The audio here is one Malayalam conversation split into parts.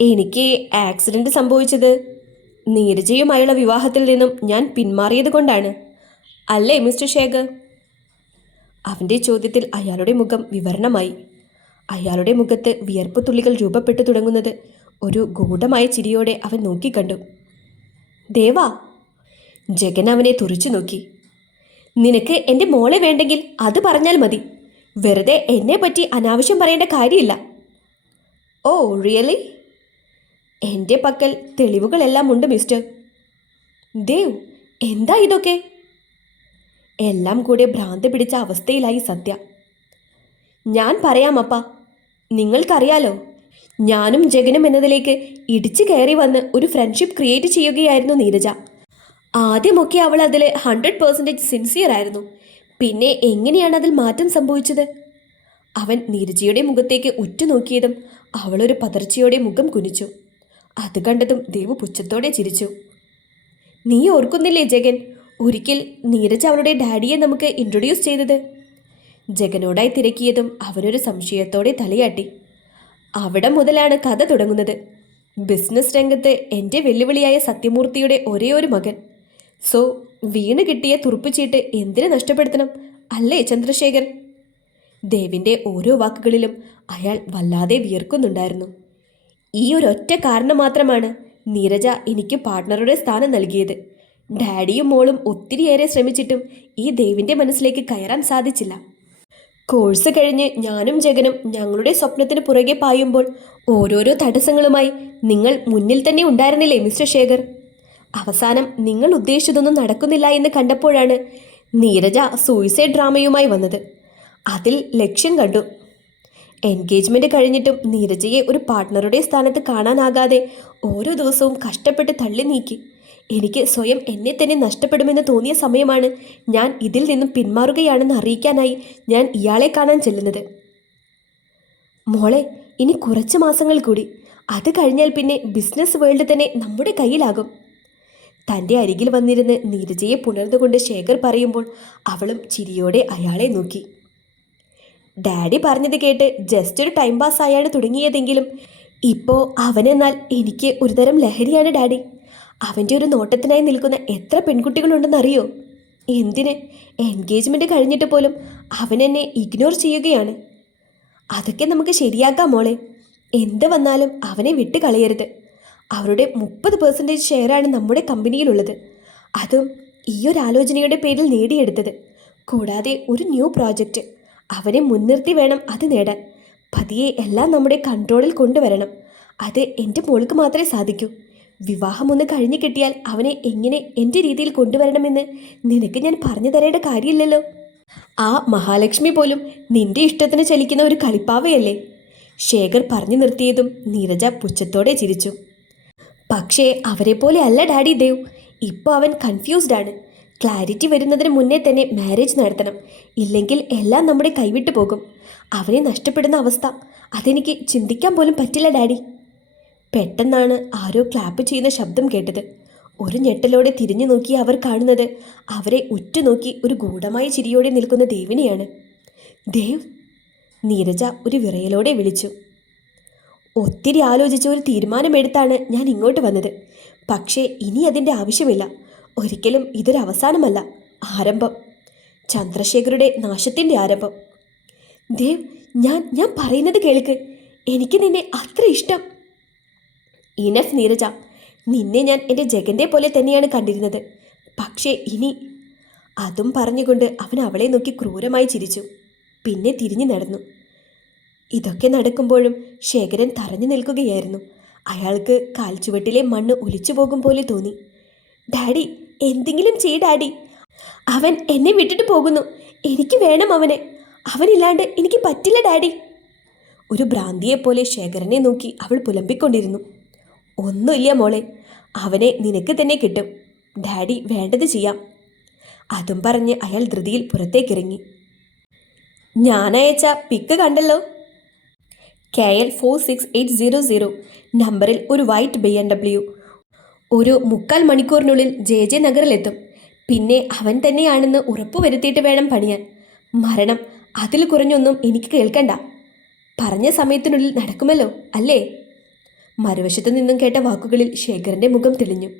എനിക്ക് ആക്സിഡന്റ് സംഭവിച്ചത് നീരജയുമായുള്ള വിവാഹത്തിൽ നിന്നും ഞാൻ പിന്മാറിയത് കൊണ്ടാണ് അല്ലേ മിസ്റ്റർ ശേഖർ? അവൻ്റെ ചോദ്യത്തിൽ അയാളുടെ മുഖം വിവരണമായി. അയാളുടെ മുഖത്ത് വിയർപ്പ് തുള്ളികൾ രൂപപ്പെട്ടു തുടങ്ങുന്നത് ഒരു ഗൂഢമായ ചിരിയോടെ അവൻ നോക്കിക്കണ്ടു. ദേവാ! ജഗൻ അവനെ തുറിച്ചു നോക്കി. നിനക്ക് എൻ്റെ മോളെ വേണ്ടെങ്കിൽ അത് പറഞ്ഞാൽ മതി. വെറുതെ എന്നെ പറ്റി അനാവശ്യം പറയേണ്ട കാര്യമില്ല. Oh really? എൻ്റെ പക്കൽ തെളിവുകളെല്ലാം ഉണ്ട് മിസ്റ്റർ. ദേവ്, എന്താ ഇതൊക്കെ? എല്ലാം കൂടെ ഭ്രാന്ത് പിടിച്ച അവസ്ഥയിലായി സത്യ. ഞാൻ പറയാമപ്പ, നിങ്ങൾക്കറിയാലോ, ഞാനും ജഗനും എന്നതിലേക്ക് ഇടിച്ചു കയറി വന്ന് ഒരു ഫ്രണ്ട്ഷിപ്പ് ക്രിയേറ്റ് ചെയ്യുകയായിരുന്നു നീരജ. ആദ്യമൊക്കെ അവൾ അതിൽ 100% സിൻസിയർ ആയിരുന്നു. പിന്നെ എങ്ങനെയാണ് അതിൽ മാറ്റം സംഭവിച്ചത്? അവൻ നീരജയുടെ മുഖത്തേക്ക് ഉറ്റുനോക്കിയതും അവളൊരു പതർച്ചയോടെ മുഖം കുനിച്ചു. അത് കണ്ടതും ദേവു പുച്ഛത്തോടെ ചിരിച്ചു. നീ ഓർക്കുന്നില്ലേ ജഗൻ, ഒരിക്കൽ നീരജ് അവളുടെ ഡാഡിയെ നമുക്ക് ഇൻട്രൊഡ്യൂസ് ചെയ്തത്? ജഗനോടായി തിരക്കിയതും അവനൊരു സംശയത്തോടെ തലയാട്ടി. അവിടെ മുതലാണ് കഥ തുടങ്ങുന്നത്. ബിസിനസ് രംഗത്ത് എൻ്റെ വെല്ലുവിളിയായ സത്യമൂർത്തിയുടെ ഒരേ ഒരു മകൻ. സോ വീണ് കിട്ടിയ തുറുപ്പുചീട്ട് എന്തിനു നഷ്ടപ്പെടുത്തണം, അല്ലേ ചന്ദ്രശേഖർ? ദേവിൻ്റെ ഓരോ വാക്കുകളിലും അയാൾ വല്ലാതെ വിയർക്കുന്നുണ്ടായിരുന്നു. ഈ ഒരൊറ്റ കാരണം മാത്രമാണ് നീരജ എനിക്ക് പാർട്ട്ണറുടെ സ്ഥാനം നൽകിയത്. ഡാഡിയും മോളും ഒത്തിരിയേറെ ശ്രമിച്ചിട്ടും ഈ ദേവിൻ്റെ മനസ്സിലേക്ക് കയറാൻ സാധിച്ചില്ല. കോഴ്സ് കഴിഞ്ഞ് ഞാനും ജഗനും ഞങ്ങളുടെ സ്വപ്നത്തിന് പുറകെ പായുമ്പോൾ ഓരോരോ തടസ്സങ്ങളുമായി നിങ്ങൾ മുന്നിൽ തന്നെ ഉണ്ടായിരുന്നില്ലേ മിസ്റ്റർ ശേഖർ? അവസാനം നിങ്ങൾ ഉദ്ദേശിച്ചതൊന്നും നടക്കുന്നില്ല എന്ന് കണ്ടപ്പോഴാണ് നീരജ സൂയിസൈഡ് ഡ്രാമയുമായി വന്നത്. അതിൽ ലക്ഷ്യം കണ്ടു. എൻഗേജ്മെൻറ്റ് കഴിഞ്ഞിട്ടും നീരജയെ ഒരു പാർട്ട്ണറുടെ സ്ഥാനത്ത് കാണാനാകാതെ ഓരോ ദിവസവും കഷ്ടപ്പെട്ട് തള്ളി നീക്കി. എനിക്ക് സ്വയം എന്നെ തന്നെ നഷ്ടപ്പെടുമെന്ന് തോന്നിയ സമയമാണ് ഞാൻ ഇതിൽ നിന്നും പിന്മാറുകയാണെന്ന് അറിയിക്കാനായി ഞാൻ ഇയാളെ കാണാൻ ചെല്ലുന്നത്. മോളെ, ഇനി കുറച്ച് മാസങ്ങൾ കൂടി, അത് കഴിഞ്ഞാൽ പിന്നെ ബിസിനസ് വേൾഡ് തന്നെ നമ്മുടെ കയ്യിലാകും. തൻ്റെ അരികിൽ വന്നിരുന്ന് നീരജയെ പുണർന്നുകൊണ്ട് ശേഖർ പറയുമ്പോൾ അവളും ചിരിയോടെ അയാളെ നോക്കി. ഡാഡി പറഞ്ഞത് കേട്ട് ജസ്റ്റ് ഒരു ടൈം പാസ് ആയാണ് തുടങ്ങിയതെങ്കിലും ഇപ്പോൾ അവനെന്നാൽ എനിക്ക് ഒരുതരം ലഹരിയാണ് ഡാഡി. അവൻ്റെ ഒരു നോട്ടത്തിനായി നിൽക്കുന്ന എത്ര പെൺകുട്ടികളുണ്ടെന്നറിയോ? എന്തിന്, എൻഗേജ്മെൻറ്റ് കഴിഞ്ഞിട്ട് പോലും അവൻ എന്നെ ഇഗ്നോർ ചെയ്യുകയാണ്. അതൊക്കെ നമുക്ക് ശരിയാക്കാം മോളെ. എന്ത് വന്നാലും അവനെ വിട്ട് കളയരുത്. അവരുടെ 30% ഷെയറാണ് നമ്മുടെ കമ്പനിയിലുള്ളത്. അതും ഈ ഒരു ആലോചനയുടെ പേരിൽ നേടിയെടുത്തത്. കൂടാതെ ഒരു ന്യൂ പ്രോജക്റ്റ്. അവനെ മുൻനിർത്തി വേണം അത് നേടാൻ. പതിയെ എല്ലാം നമ്മുടെ കൺട്രോളിൽ കൊണ്ടുവരണം. അത് എൻ്റെ മോൾക്ക് മാത്രമേ സാധിക്കൂ. വിവാഹം ഒന്ന് കഴിഞ്ഞു കിട്ടിയാൽ അവനെ എങ്ങനെ എൻ്റെ രീതിയിൽ കൊണ്ടുവരണമെന്ന് നിനക്ക് ഞാൻ പറഞ്ഞു തരേണ്ട കാര്യമില്ലല്ലോ. ആ മഹാലക്ഷ്മി പോലും നിന്റെ ഇഷ്ടത്തിന് ചലിക്കുന്ന ഒരു കളിപ്പാവയല്ലേ? ശേഖർ പറഞ്ഞു നിർത്തിയതും നീരജ പുച്ഛത്തോടെ ചിരിച്ചു. പക്ഷേ അവരെ പോലെ അല്ല ഡാഡി ദേവ്. ഇപ്പോൾ അവൻ കൺഫ്യൂസ്ഡ് ആണ്. ക്ലാരിറ്റി വരുന്നതിന് മുന്നേ തന്നെ മാരേജ് നടത്തണം. ഇല്ലെങ്കിൽ എല്ലാം നമ്മുടെ കൈവിട്ടു പോകും. അവനെ നഷ്ടപ്പെടുന്ന അവസ്ഥ, അതെനിക്ക് ചിന്തിക്കാൻ പോലും പറ്റില്ല ഡാഡി. പെട്ടെന്നാണ് ആരോ ക്ലാപ്പ് ചെയ്യുന്ന ശബ്ദം കേട്ടത്. ഒരു ഞെട്ടലോടെ തിരിഞ്ഞു നോക്കി അവർ കാണുന്നത് അവരെ ഉറ്റുനോക്കി ഒരു ഗൂഢമായ ചിരിയോടെ നിൽക്കുന്ന ദേവിനെയാണ്. ദേവ്! നീരജ ഒരു വിറയലോടെ വിളിച്ചു. ഒത്തിരി ആലോചിച്ച് ഒരു തീരുമാനമെടുത്താണ് ഞാൻ ഇങ്ങോട്ട് വന്നത്. പക്ഷേ ഇനി അതിൻ്റെ ആവശ്യമില്ല. ഒരിക്കലും ഇതൊരു അവസാനമല്ല, ആരംഭം. ചന്ദ്രശേഖരുടെ നാശത്തിൻ്റെ ആരംഭം. ദേവ്, ഞാൻ പറയുന്നത് കേൾക്ക്. എനിക്ക് നിന്നെ അത്ര ഇഷ്ടം. ഇനഫ് നീരജ, നിന്നെ ഞാൻ എൻ്റെ ജഗൻ്റെ പോലെ തന്നെയാണ് കണ്ടിരുന്നത്. പക്ഷേ ഇനി... അതും പറഞ്ഞുകൊണ്ട് അവൻ അവളെ നോക്കി ക്രൂരമായി ചിരിച്ചു. പിന്നെ തിരിഞ്ഞു നടന്നു. ഇതൊക്കെ നടക്കുമ്പോഴും ശേഖരൻ തറഞ്ഞു നിൽക്കുകയായിരുന്നു. അയാൾക്ക് കാൽച്ചുവട്ടിലെ മണ്ണ് ഒലിച്ചു പോകും പോലെ തോന്നി. ഡാഡി, എന്തെങ്കിലും ചെയ്യ് ഡാഡി. അവൻ എന്നെ വിട്ടിട്ട് പോകുന്നു. എനിക്ക് വേണം അവനെ. അവനില്ലാണ്ട് എനിക്ക് പറ്റില്ല ഡാഡി. ഒരു ഭ്രാന്തിയെപ്പോലെ ശേഖരനെ നോക്കി അവൾ പുലമ്പിക്കൊണ്ടിരുന്നു. ഒന്നുമില്ല മോളെ, അവനെ നിനക്ക് തന്നെ കിട്ടും. ഡാഡി വേണ്ടത് ചെയ്യാം. അതും പറഞ്ഞ് അയാൾ ധൃതിയിൽ പുറത്തേക്കിറങ്ങി. ഞാൻ അയച്ച പിക്ക് കണ്ടല്ലോ. KL 46800 നമ്പറിൽ ഒരു വൈറ്റ് BMW. ഒരു 3/4 മണിക്കൂറിനുള്ളിൽ JJ നഗറിലെത്തും. പിന്നെ അവൻ തന്നെയാണെന്ന് ഉറപ്പുവരുത്തിയിട്ട് വേണം പണിയാൻ. മരണം, അതിൽ കുറഞ്ഞൊന്നും എനിക്ക് കേൾക്കണ്ട. പറഞ്ഞ സമയത്തിനുള്ളിൽ നടക്കുമല്ലോ അല്ലേ? മറുവശത്തു നിന്നും കേട്ട വാക്കുകളിൽ ശേഖറിൻ്റെ മുഖം തെളിഞ്ഞു.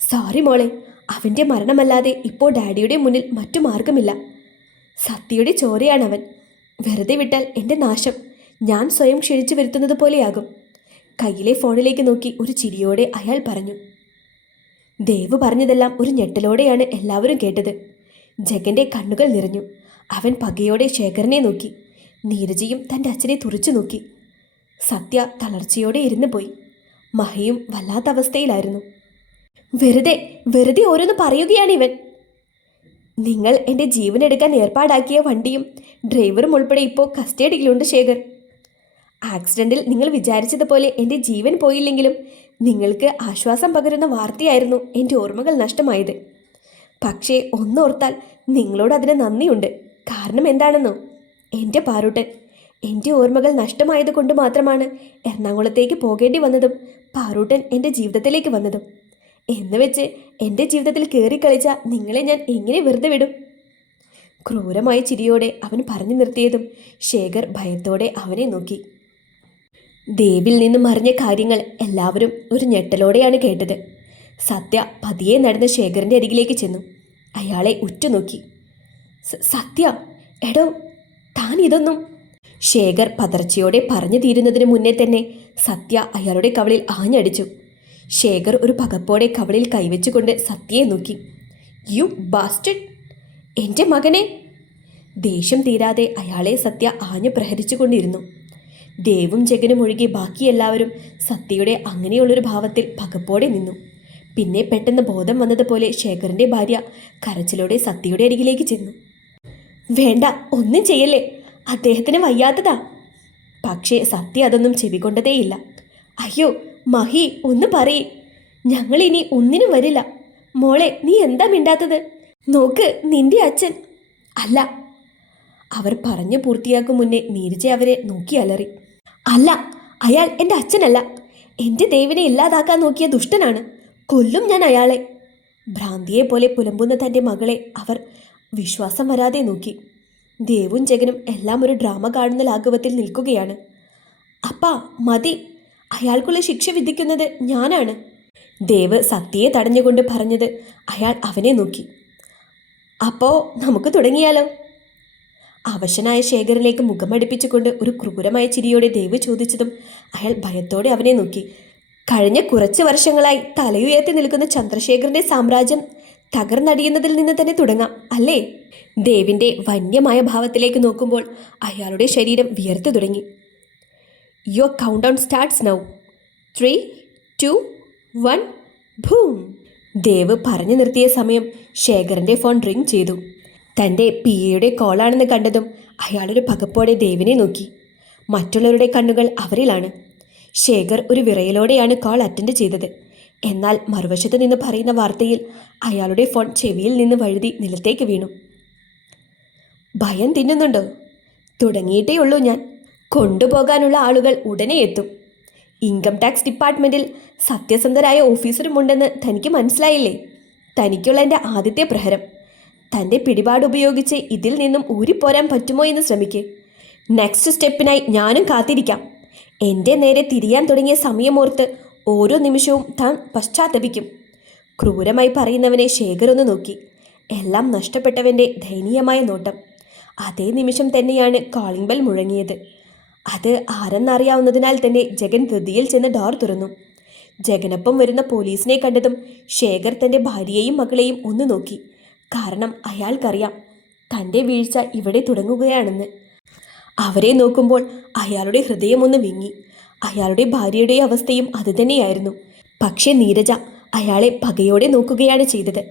സോറി മോളെ, അവൻ്റെ മരണമല്ലാതെ ഇപ്പോൾ ഡാഡിയുടെ മുന്നിൽ മറ്റു മാർഗമില്ല. സത്യയുടെ ചോരയാണവൻ. വെറുതെ വിട്ടാൽ എൻ്റെ നാശം ഞാൻ സ്വയം ക്ഷണിച്ചു വരുത്തുന്നത് പോലെയാകും. കയ്യിലെ ഫോണിലേക്ക് നോക്കി ഒരു ചിരിയോടെ അയാൾ പറഞ്ഞു. ദേവ് പറഞ്ഞതെല്ലാം ഒരു ഞെട്ടലോടെയാണ് എല്ലാവരും കേട്ടത്. ജഗൻ്റെ കണ്ണുകൾ നിറഞ്ഞു. അവൻ പകയോടെ ശേഖരനെ നോക്കി. നീരജയും തൻ്റെ അച്ഛനെ തുറച്ചു നോക്കി. സത്യ തളർച്ചയോടെ ഇരുന്നു പോയി. മഹിയും വല്ലാത്ത അവസ്ഥയിലായിരുന്നു. വെറുതെ ഓരോന്ന് പറയുകയാണ് ഇവൻ. നിങ്ങൾ എൻ്റെ ജീവനെടുക്കാൻ ഏർപ്പാടാക്കിയ വണ്ടിയും ഡ്രൈവറും ഉൾപ്പെടെ ഇപ്പോൾ കസ്റ്റഡിയിലുണ്ട് ശേഖർ. ആക്സിഡൻറ്റിൽ നിങ്ങൾ വിചാരിച്ചതുപോലെ എൻ്റെ ജീവൻ പോയില്ലെങ്കിലും നിങ്ങൾക്ക് ആശ്വാസം പകരുന്ന വാർത്തയായിരുന്നു എൻ്റെ ഓർമ്മകൾ നഷ്ടമായത്. പക്ഷേ ഒന്നോർത്താൽ നിങ്ങളോട് അതിന് നന്ദിയുണ്ട്. കാരണം എന്താണെന്നോ, എൻ്റെ പാറൂട്ടൻ എൻ്റെ ഓർമ്മകൾ നഷ്ടമായത് കൊണ്ട് മാത്രമാണ് എറണാകുളത്തേക്ക് പോകേണ്ടി വന്നതും പാറൂട്ടൻ എൻ്റെ ജീവിതത്തിലേക്ക് വന്നതും. എന്ന് വെച്ച് എൻ്റെ ജീവിതത്തിൽ കയറിക്കളിച്ച നിങ്ങളെ ഞാൻ എങ്ങനെ വെറുതെ വിടും? ക്രൂരമായ ചിരിയോടെ അവൻ പറഞ്ഞു നിർത്തിയതും ശേഖർ ഭയത്തോടെ അവനെ നോക്കി. ദേവിൽ നിന്നും അറിഞ്ഞ കാര്യങ്ങൾ എല്ലാവരും ഒരു ഞെട്ടലോടെയാണ് കേട്ടത്. സത്യ പതിയെ നടന്ന് ശേഖറിൻ്റെ അരികിലേക്ക് ചെന്നു. അയാളെ ഉറ്റുനോക്കി. സത്യ, എടോ, താൻ ഇതൊന്നും... ശേഖർ പതർച്ചയോടെ പറഞ്ഞു തീരുന്നതിന് മുന്നേ തന്നെ സത്യ അയാളുടെ കവളിൽ ആഞ്ഞടിച്ചു. ശേഖർ ഒരു പകപ്പോടെ കവളിൽ കൈവച്ചുകൊണ്ട് സത്യയെ നോക്കി. You bastard! എൻ്റെ മകനെ! ദേഷ്യം തീരാതെ അയാളെ സത്യ ആഞ്ഞു പ്രഹരിച്ചു കൊണ്ടിരുന്നു. ദേവും ജഗനും ഒഴികെ ബാക്കി എല്ലാവരും സത്യയുടെ അങ്ങനെയുള്ളൊരു ഭാവത്തിൽ പകപ്പോടെ നിന്നു. പിന്നെ പെട്ടെന്ന് ബോധം വന്നതുപോലെ ശേഖറിൻ്റെ ഭാര്യ കരച്ചിലോടെ സത്യയുടെ അരികിലേക്ക് ചെന്നു. വേണ്ട, ഒന്നും ചെയ്യല്ലേ, അദ്ദേഹത്തിന് വയ്യാത്തതാ. പക്ഷേ സത്യ അതൊന്നും ചെവികൊണ്ടതേയില്ല. അയ്യോ മഹി, ഒന്ന് പറയേ, ഞങ്ങളിനി ഒന്നിനും വരില്ല. മോളെ, നീ എന്താ മിണ്ടാത്തത്? നോക്ക്, നിന്റെ അച്ഛൻ... അല്ല. അവർ പറഞ്ഞു പൂർത്തിയാക്കും മുന്നേ നീരജ അവരെ നോക്കി അലറി. അല്ല, അയാൾ എൻ്റെ അച്ഛനല്ല. എൻ്റെ ദേവിനെ ഇല്ലാതാക്കാൻ നോക്കിയ ദുഷ്ടനാണ്. കൊല്ലും ഞാൻ അയാളെ. ഭ്രാന്തിയെ പോലെ പുലമ്പുന്ന തൻ്റെ മകളെ അവർ വിശ്വാസം വരാതെ നോക്കി. ദേവും ജഗനും എല്ലാം ഒരു ഡ്രാമ കാണുന്ന ലാഘവത്തിൽ നിൽക്കുകയാണ്. അപ്പാ മതി, അയാൾക്കുള്ള ശിക്ഷ വിധിക്കുന്നത് ഞാനാണ്. ദേവ് സത്യയെ തടഞ്ഞുകൊണ്ട് പറഞ്ഞത് അയാൾ അവനെ നോക്കി. അപ്പോൾ നമുക്ക് തുടങ്ങിയാലോ? അവശനായ ശേഖറിലേക്ക് മുഖമടുപ്പിച്ചുകൊണ്ട് ഒരു ക്രൂരമായ ചിരിയോടെ ദേവ് ചോദിച്ചതും അയാൾ ഭയത്തോടെ അവനെ നോക്കി. കഴിഞ്ഞ കുറച്ച് വർഷങ്ങളായി തലയുയർത്തി നിൽക്കുന്ന ചന്ദ്രശേഖറിൻ്റെ സാമ്രാജ്യം തകർന്നടിയുന്നതിൽ നിന്ന് തന്നെ തുടങ്ങാം, അല്ലേ? ദേവിൻ്റെ വന്യമായ ഭാവത്തിലേക്ക് നോക്കുമ്പോൾ അയാളുടെ ശരീരം വിയർത്തു തുടങ്ങി. Your count down starts now. 3, 2, 1, boom! Dev പറഞ്ഞു നിർത്തിയ സമയം ശേഖറിൻ്റെ ഫോൺ റിംഗ് ചെയ്തു. തൻ്റെ PAയുടെ കോളാണെന്ന് കണ്ടതും അയാളൊരു പകപ്പോടെ ദേവിനെ നോക്കി. മറ്റുള്ളവരുടെ കണ്ണുകൾ അവരിലാണ്. ശേഖർ ഒരു വിറയലോടെയാണ് കോൾ അറ്റൻഡ് ചെയ്തത്. എന്നാൽ മറുവശത്ത് നിന്ന് പറയുന്ന വാർത്തയിൽ അയാളുടെ ഫോൺ ചെവിയിൽ നിന്ന് വഴുതി നിലത്തേക്ക് വീണു. ഭയം തിന്നുന്നുണ്ടോ? തുടങ്ങിയിട്ടേ ഉള്ളൂ ഞാൻ. കൊണ്ടുപോകാനുള്ള ആളുകൾ ഉടനെ എത്തും. ഇൻകം ടാക്സ് ഡിപ്പാർട്ട്മെൻറ്റിൽ സത്യസന്ധരായ ഓഫീസറുമുണ്ടെന്ന് തനിക്ക് മനസ്സിലായില്ലേ? തനിക്കുള്ള എൻ്റെ ആദ്യത്തെ പ്രഹരം. തൻ്റെ പിടിപാടുപയോഗിച്ച് ഇതിൽ നിന്നും ഊരിപ്പോരാൻ പറ്റുമോ എന്ന് ശ്രമിക്ക്. നെക്സ്റ്റ് സ്റ്റെപ്പിനായി ഞാനും കാത്തിരിക്കാം. എൻ്റെ നേരെ തിരിയാൻ തുടങ്ങിയ സമയമോർത്ത് ഓരോ നിമിഷവും താൻ പശ്ചാത്തപിക്കും. ക്രൂരമായി പറയുന്നവനെ ശേഖർ ഒന്ന് നോക്കി. എല്ലാം നഷ്ടപ്പെട്ടവൻ്റെ ദയനീയമായ നോട്ടം. അതേ നിമിഷം തന്നെയാണ് കോളിംഗ് ബെൽ മുഴങ്ങിയത്. അത് ആരെന്നറിയാവുന്നതിനാൽ തന്നെ ജഗൻ ധൃതിയിൽ ചെന്ന് ഡോർ തുറന്നു. ജഗനൊപ്പം വരുന്ന പോലീസിനെ കണ്ടതും ശേഖർ തൻ്റെ ഭാര്യയെയും മകളെയും ഒന്ന് നോക്കി. കാരണം അയാൾക്കറിയാം തൻ്റെ വീഴ്ച ഇവിടെ തുടങ്ങുകയാണെന്ന്. അവരെ നോക്കുമ്പോൾ അയാളുടെ ഹൃദയമൊന്ന് വിങ്ങി. അയാളുടെ ഭാര്യയുടെ അവസ്ഥയും അതുതന്നെയായിരുന്നു. പക്ഷേ നീരജ അയാളെ പകയോടെ നോക്കുകയാണ് ചെയ്തത്.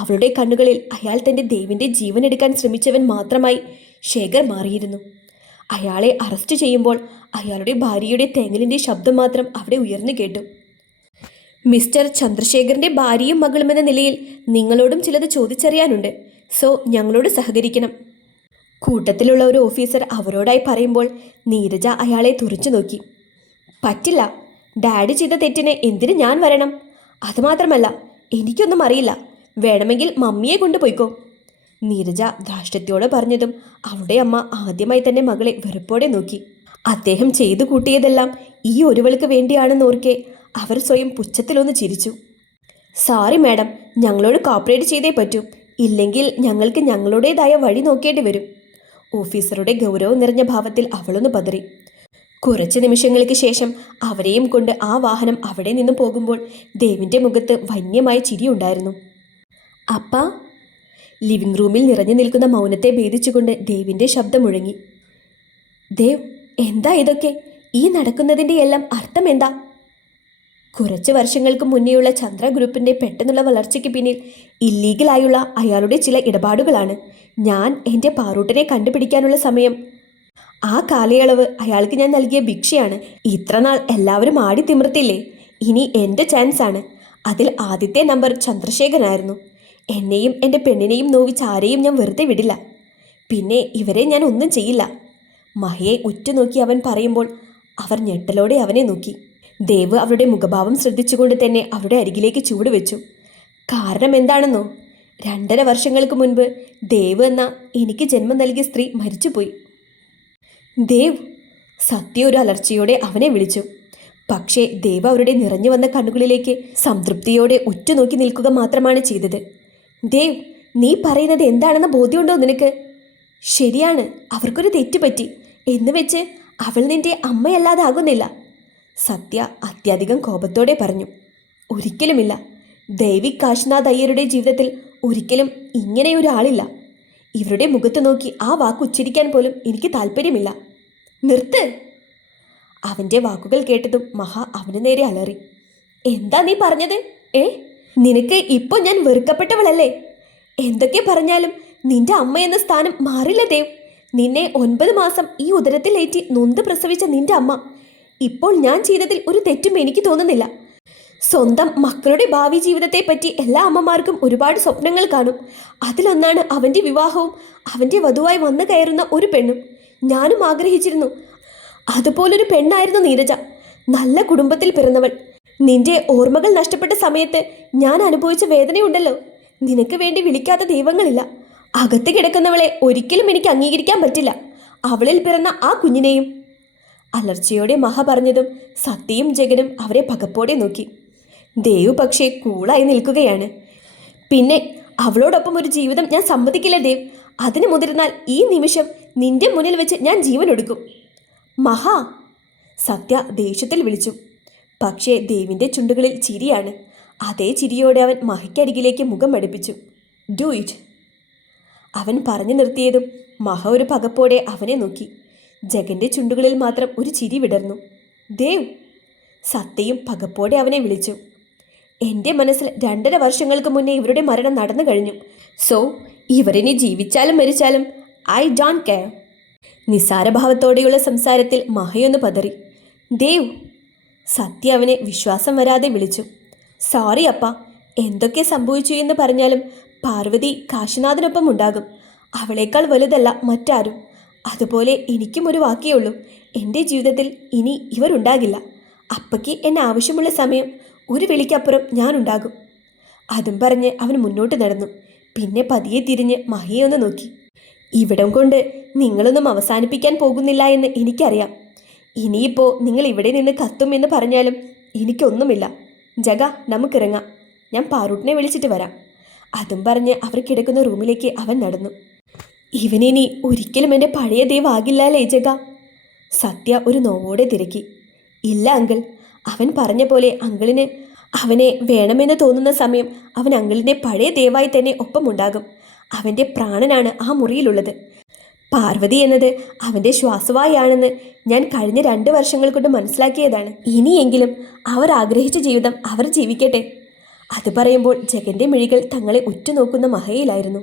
അവളുടെ കണ്ണുകളിൽ അയാൾ തൻ്റെ ദേവിൻ്റെ ജീവനെടുക്കാൻ ശ്രമിച്ചവൻ മാത്രമായി ശേഖർ മാറിയിരുന്നു. അയാളെ അറസ്റ്റ് ചെയ്യുമ്പോൾ അയാളുടെ ഭാര്യയുടെ തേങ്ങലിൻ്റെ ശബ്ദം മാത്രം അവിടെ ഉയർന്നു കേട്ടു. മിസ്റ്റർ ചന്ദ്രശേഖറിൻ്റെ ഭാര്യയും മകളുമെന്ന നിലയിൽ നിങ്ങളോടും ചിലത് ചോദിച്ചറിയാനുണ്ട്. സോ ഞങ്ങളോട് സഹകരിക്കണം. കൂട്ടത്തിലുള്ള ഒരു ഓഫീസർ അവരോടായി പറയുമ്പോൾ നീരജ അയാളെ തുറച്ചു നോക്കി. പറ്റില്ല. ഡാഡി ചെയ്ത തെറ്റിന് എന്തിന് ഞാൻ വരണം? അതുമാത്രമല്ല, എനിക്കൊന്നും അറിയില്ല. വേണമെങ്കിൽ മമ്മിയെ കൊണ്ടുപോയിക്കോ. നീരജ ധാർഷ്ട്യത്തോടെ പറഞ്ഞതും അവളുടെ അമ്മ ആദ്യമായി തന്നെ മകളെ വെറുപ്പോടെ നോക്കി. അദ്ദേഹം ചെയ്തു കൂട്ടിയതെല്ലാം ഈ ഒരുവൾക്ക് വേണ്ടിയാണെന്നോർക്കെ അവർ സ്വയം പുച്ഛത്തിലൊന്ന് ചിരിച്ചു. സോറി മാഡം, ഞങ്ങളോട് കോപ്പറേറ്റ് ചെയ്തേ പറ്റൂ, ഇല്ലെങ്കിൽ ഞങ്ങൾക്ക് ഞങ്ങളുടേതായ വഴി നോക്കേണ്ടി വരും. ഓഫീസറുടെ ഗൗരവം നിറഞ്ഞ ഭാവത്തിൽ അവളൊന്ന് പതറി. കുറച്ച് നിമിഷങ്ങൾക്ക് ശേഷം അവരെയും കൊണ്ട് ആ വാഹനം അവിടെ നിന്ന് പോകുമ്പോൾ ദേവിൻ്റെ മുഖത്ത് വന്യമായ ചിരിയുണ്ടായിരുന്നു. അപ്പാ. ലിവിംഗ് റൂമിൽ നിറഞ്ഞു നിൽക്കുന്ന മൗനത്തെ ഭേദിച്ചുകൊണ്ട് ദേവിൻ്റെ ശബ്ദം മുഴങ്ങി. ദേവ്, എന്താ ഇതൊക്കെ? ഈ നടക്കുന്നതിൻ്റെ എല്ലാം അർത്ഥം എന്താ? കുറച്ച് വർഷങ്ങൾക്ക് മുന്നേയുള്ള ചന്ദ്ര ഗ്രൂപ്പിൻ്റെ പെട്ടെന്നുള്ള വളർച്ചയ്ക്ക് പിന്നിൽ ഇല്ലീഗലായുള്ള അയാളുടെ ചില ഇടപാടുകളാണ്. ഞാൻ എൻ്റെ പാറൂട്ടിനെ കണ്ടുപിടിക്കാനുള്ള സമയം, ആ കാലയളവ് അയാൾക്ക് ഞാൻ നൽകിയ ഭിക്ഷയാണ്. ഇത്രനാൾ എല്ലാവരും ആടി തിമിർത്തില്ലേ? ഇനി എൻ്റെ ചാൻസാണ്. അതിൽ ആദ്യത്തെ നമ്പർ ചന്ദ്രശേഖരനായിരുന്നു. എന്നെയും എൻ്റെ പെണ്ണിനെയും നോവിച്ച് ആരെയും ഞാൻ വെറുതെ വിടില്ല. പിന്നെ ഇവരെ ഞാൻ ഒന്നും ചെയ്യില്ല. മഹയെ ഉറ്റുനോക്കി അവൻ പറയുമ്പോൾ അവർ ഞെട്ടലോടെ അവനെ നോക്കി. ദേവ് അവരുടെ മുഖഭാവം ശ്രദ്ധിച്ചുകൊണ്ട് തന്നെ അവരുടെ അരികിലേക്ക് ചുവട് വെച്ചു. കാരണം എന്താണെന്നോ? 2.5 വർഷങ്ങൾക്ക് മുൻപ് ദേവ് എന്ന എനിക്ക് ജന്മം നൽകിയ സ്ത്രീ മരിച്ചുപോയി. ദേവ്, സത്യ ഒരു അലർച്ചയോടെ അവനെ വിളിച്ചു. പക്ഷേ ദേവ് അവരുടെ നിറഞ്ഞു വന്ന കണ്ണുകളിലേക്ക് സംതൃപ്തിയോടെ ഉറ്റുനോക്കി നിൽക്കുക മാത്രമാണ് ചെയ്തത്. ദേവ്, നീ പറയുന്നത് എന്താണെന്ന ബോധ്യമുണ്ടോ നിനക്ക്? ശരിയാണ്, അവർക്കൊരു തെറ്റുപറ്റി എന്ന് വെച്ച് അവൾ നിന്റെ അമ്മയല്ലാതാകുന്നില്ല. സത്യ അത്യധികം കോപത്തോടെ പറഞ്ഞു. ഒരിക്കലുമില്ല. ദൈവിക് കാശ്നാഥ് അയ്യരുടെ ജീവിതത്തിൽ ഒരിക്കലും ഇങ്ങനെയൊരാളില്ല. ഇവരുടെ മുഖത്ത് നോക്കി ആ വാക്ക് ഉച്ചരിക്കാൻ പോലും എനിക്ക് താല്പര്യമില്ല. നിർത്ത്! അവൻ്റെ വാക്കുകൾ കേട്ടതും മഹ അവന് നേരെ അലറി. എന്താ നീ പറഞ്ഞത്? നിനക്ക് ഇപ്പോൾ ഞാൻ വെറുക്കപ്പെട്ടവളല്ലേ? എന്തൊക്കെ പറഞ്ഞാലും നിന്റെ അമ്മ എന്ന സ്ഥാനം മാറില്ല ദേവ്. നിന്നെ 9 മാസം ഈ ഉദരത്തിലേറ്റി നൊന്ത് പ്രസവിച്ച നിന്റെ അമ്മ. ഇപ്പോൾ ഞാൻ ചെയ്തതിൽ ഒരു തെറ്റും എനിക്ക് തോന്നുന്നില്ല. സ്വന്തം മക്കളുടെ ഭാവി ജീവിതത്തെപ്പറ്റി എല്ലാ അമ്മമാർക്കും ഒരുപാട് സ്വപ്നങ്ങൾ കാണും. അതിലൊന്നാണ് അവൻ്റെ വിവാഹവും അവൻ്റെ വധുവായി വന്നു കയറുന്ന ഒരു പെണ്ണും. ഞാനും ആഗ്രഹിച്ചിരുന്നു. അതുപോലൊരു പെണ്ണായിരുന്നു നീരജ. നല്ല കുടുംബത്തിൽ പിറന്നവൾ. നിന്റെ ഓർമ്മകൾ നഷ്ടപ്പെട്ട സമയത്ത് ഞാൻ അനുഭവിച്ച വേദനയുണ്ടല്ലോ, നിനക്ക് വേണ്ടി വിളിക്കാത്ത ദൈവങ്ങളില്ല. അകത്ത് കിടക്കുന്നവളെ ഒരിക്കലും എനിക്ക് അംഗീകരിക്കാൻ പറ്റില്ല. അവളിൽ പിറന്ന ആ കുഞ്ഞിനെയും. അലർച്ചയോടെ മഹ പറഞ്ഞതും സത്യയും ജഗനും അവരെ പകപ്പോടെ നോക്കി. ദേവ് പക്ഷേ കൂളായി നിൽക്കുകയാണ്. പിന്നെ അവളോടൊപ്പം ഒരു ജീവിതം ഞാൻ സമ്മതിക്കില്ല ദേവ്. അതിന് മുതിർന്നാൽ ഈ നിമിഷം നിന്റെ മുന്നിൽ വെച്ച് ഞാൻ ജീവൻ എടുക്കും. മഹാ! സത്യ ദേഷ്യത്തിൽ വിളിച്ചു. പക്ഷേ ദേവിൻ്റെ ചുണ്ടുകളിൽ ചിരിയാണ്. അതേ ചിരിയോടെ അവൻ മഹയ്ക്കരികിലേക്ക് മുഖം അടുപ്പിച്ചു. Do it! അവൻ പറഞ്ഞു നിർത്തിയതും മഹ ഒരു പകപ്പോടെ അവനെ നോക്കി. ജഗൻ്റെ ചുണ്ടുകളിൽ മാത്രം ഒരു ചിരി വിടർന്നു. ദേവ്! സത്യയും പകപ്പോടെ അവനെ വിളിച്ചു. എൻ്റെ മനസ്സിൽ 2.5 വർഷങ്ങൾക്ക് മുന്നേ ഇവരുടെ മരണം നടന്നു കഴിഞ്ഞു. സോ ഇവരിനി ജീവിച്ചാലും മരിച്ചാലും ഐ ഡോണ്ട് കെയർ. നിസ്സാരഭാവത്തോടെയുള്ള സംസാരത്തിൽ മഹയൊന്ന് പതറി. ദേവ്! സത്യ അവനെ വിശ്വാസം വരാതെ വിളിച്ചു. സോറി അപ്പ, എന്തൊക്കെ സംഭവിച്ചു എന്ന് പറഞ്ഞാലും പാർവതി കാശിനാഥിനൊപ്പം ഉണ്ടാകും. അവളേക്കാൾ വലുതല്ല മറ്റാരും. അതുപോലെ എനിക്കും ഒരു വാക്കേ ഉള്ളൂ. എൻ്റെ ജീവിതത്തിൽ ഇനി ഇവരുണ്ടാകില്ല. അപ്പയ്ക്ക് എന്നെ ആവശ്യമുള്ള സമയം ഒരു വിളിക്കപ്പുറം ഞാനുണ്ടാകും. അതും പറഞ്ഞ് അവൻ മുന്നോട്ട് നടന്നു. പിന്നെ പതിയെ തിരിഞ്ഞ് മഹിയെ ഒന്ന് നോക്കി. ഇവിടം കൊണ്ട് നിങ്ങളൊന്നും അവസാനിപ്പിക്കാൻ പോകുന്നില്ല എന്ന് എനിക്കറിയാം. ഇനിയിപ്പോൾ നിങ്ങൾ ഇവിടെ നിന്ന് കത്തും എന്ന് പറഞ്ഞാലും എനിക്കൊന്നുമില്ല. ജഗ, നമുക്കിറങ്ങാം. ഞാൻ പാറൂട്ടിനെ വിളിച്ചിട്ട് വരാം. അതും പറഞ്ഞ് അവർ കിടക്കുന്ന റൂമിലേക്ക് അവൻ നടന്നു. ഇവനിനി ഒരിക്കലും എൻ്റെ പഴയ ദേവ് ആകില്ല അല്ലേ ജഗ? സത്യ ഒരു നോവോടെ തിരക്കി. ഇല്ല അങ്കിൾ. അവൻ പറഞ്ഞ പോലെ അങ്കിളിന് അവനെ വേണമെന്ന് തോന്നുന്ന സമയം അവൻ അങ്കിളിനെ പഴയ ദേവായി തന്നെ ഒപ്പമുണ്ടാകും. അവൻ്റെ പ്രാണനാണ് ആ മുറിയിലുള്ളത്. പാർവതി എന്നത് അവൻ്റെ ശ്വാസവായാണെന്ന് ഞാൻ കഴിഞ്ഞ 2 വർഷങ്ങൾ കൊണ്ട് മനസ്സിലാക്കിയതാണ്. ഇനിയെങ്കിലും അവർ ആഗ്രഹിച്ച ജീവിതം അവർ ജീവിക്കട്ടെ. അത് പറയുമ്പോൾ ജഗൻ്റെ മിഴികൾ തങ്ങളെ ഉറ്റുനോക്കുന്ന മഹയിലായിരുന്നു.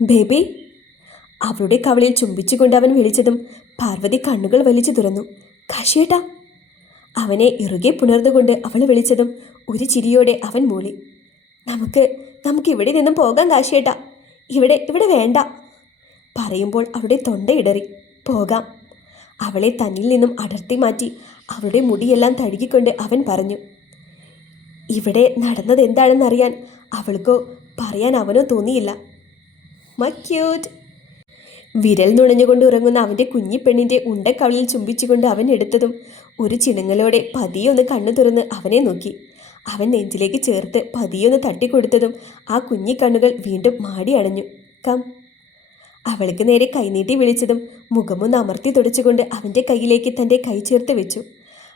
ബേബി! അവളുടെ കവളിൽ ചുംബിച്ചുകൊണ്ട് അവൻ വിളിച്ചതും പാർവതി കണ്ണുകൾ വലിച്ചു തുറന്നു. കാശിയേട്ടാ! അവനെ ഇറുകെ പുണർന്നുകൊണ്ട് അവൾ വിളിച്ചതും ഒരു ചിരിയോടെ അവൻ മൂളി. നമുക്ക് ഇവിടെ നിന്നും പോകാം കാശിയേട്ടാ. ഇവിടെ വേണ്ട. പറയുമ്പോൾ അവളുടെ തൊണ്ടയിടറി. പോകാം. അവളെ തന്നിൽ നിന്നും അടർത്തി മാറ്റി അവളുടെ മുടിയെല്ലാം തഴുകിക്കൊണ്ട് അവൻ പറഞ്ഞു. ഇവിടെ നടന്നത് എന്താണെന്നറിയാൻ അവൾക്കോ പറയാൻ അവനോ തോന്നിയില്ല. My cute! വിരൽ നുണഞ്ഞുകൊണ്ട് ഉറങ്ങുന്ന അവൻ്റെ കുഞ്ഞിപ്പെണ്ണിൻ്റെ ഉണ്ടക്കവിളിൽ ചുംബിച്ചുകൊണ്ട് അവൻ എടുത്തതും ഒരു ചിണുങ്ങലോടെ പതിയൊന്ന് കണ്ണു തുറന്ന് അവനെ നോക്കി. അവൻ നെഞ്ചിലേക്ക് ചേർത്ത് പതിയൊന്ന് തട്ടിക്കൊടുത്തതും ആ കുഞ്ഞിക്കണ്ണുകൾ വീണ്ടും മാടി അണഞ്ഞു. കം. അവൾക്ക് നേരെ കൈനീട്ടി വിളിച്ചതും മുഖമൊന്ന് അമർത്തി തുടച്ചുകൊണ്ട് അവൻ്റെ കയ്യിലേക്ക് തൻ്റെ കൈ ചേർത്ത് വെച്ചു.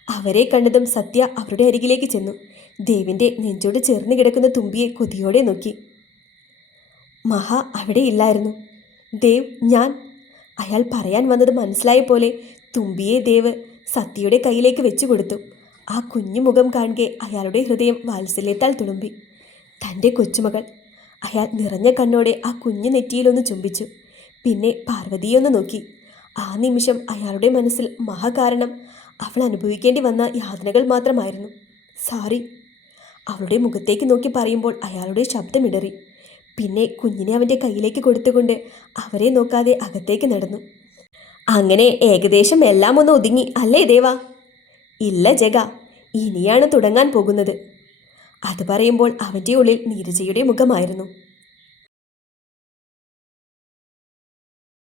അവരെ കണ്ടതും സത്യ അവരുടെ അരികിലേക്ക് ചെന്നു. ദേവിൻ്റെ നെഞ്ചോട് ചേർന്ന് കിടക്കുന്ന തുമ്പിയെ കൊതിയോടെ നോക്കി. മഹ അവിടെ ഇല്ലായിരുന്നു. ദേവ്, ഞാൻ. അയാൾ പറയാൻ വന്നത് മനസ്സിലായ പോലെ തുമ്പിയെ ദേവ് സത്യയുടെ കയ്യിലേക്ക് വെച്ചു കൊടുത്തു. ആ കുഞ്ഞു മുഖം കാണുകെ അയാളുടെ ഹൃദയം വാത്സല്യത്താൽ തുളുമ്പി. തൻ്റെ കൊച്ചുമകൾ. അയാൾ നിറഞ്ഞ കണ്ണോടെ ആ കുഞ്ഞു നെറ്റിയിലൊന്ന് ചുംബിച്ചു. പിന്നെ പാർവതിയൊന്ന് നോക്കി. ആ നിമിഷം അയാളുടെ മനസ്സിൽ മഹ കാരണം അവൾ അനുഭവിക്കേണ്ടി വന്ന യാതനകൾ മാത്രമായിരുന്നു. സോറി. അവളുടെ മുഖത്തേക്ക് നോക്കി പറയുമ്പോൾ അയാളുടെ ശബ്ദമിടറി. പിന്നെ കുഞ്ഞിനെ അവൻ്റെ കയ്യിലേക്ക് കൊടുത്തുകൊണ്ട് അവരെ നോക്കാതെ അകത്തേക്ക് നടന്നു. അങ്ങനെ ഏകദേശം എല്ലാം ഒന്ന് ഒതുങ്ങി അല്ലേ ദേവാ? ഇല്ല ജഗ, ഇനിയാണ് തുടങ്ങാൻ പോകുന്നത്. അത് പറയുമ്പോൾ അവൻ്റെ ഉള്ളിൽ നീരജയുടെ മുഖമായിരുന്നു.